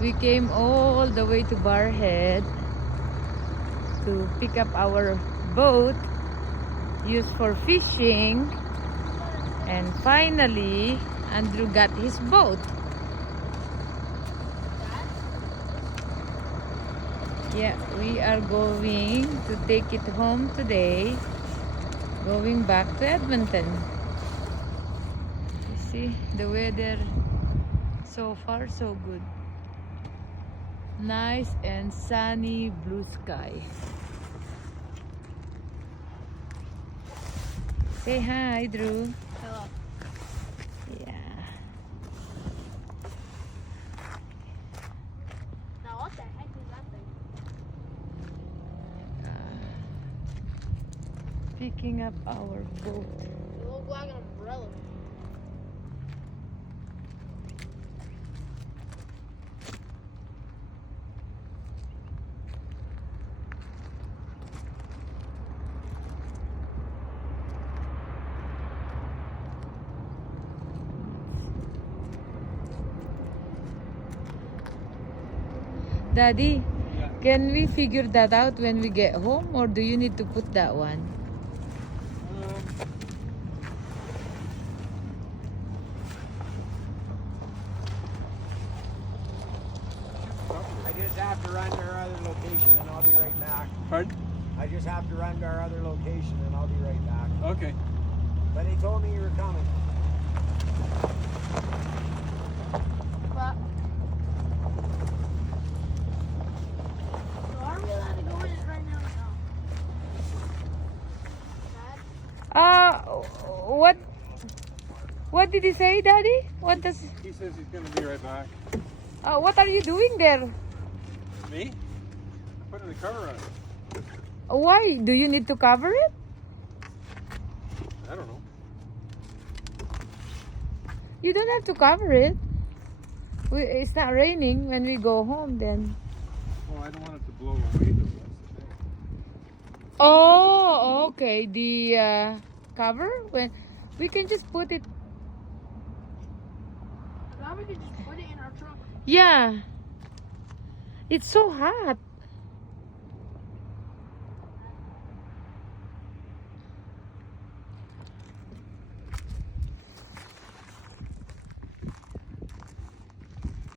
We came all the way to Barhead to pick up our boat used for fishing, and finally Andrew got his boat. Yeah, we are going to take it home today, going back to Edmonton. You see the weather so far, so good. Nice and sunny blue sky. Say hi, Drew. Hello. Yeah. Now what the heck is that thing? Picking up our boat. It looks like an umbrella. Daddy, Yeah. can we figure that out when we get home, or do you need to put that one? I just have to run to our other location and I'll be right back. Pardon? I just have to run to our other location and I'll be right back. Okay. But they told me you were coming. But so are we allowed to go in it right now? No. Dad? What did he say, Daddy? What does? He says he's going to be right back. What are you doing there? Me? Putting the cover on it. Why do you need to cover it? I don't know. You don't have to cover it. It's not raining when we go home then. Well, I don't want it to blow away though. That's the thing. Oh, okay. The cover, when we can just put it. Now we can just put it in our truck. Yeah. It's so hot.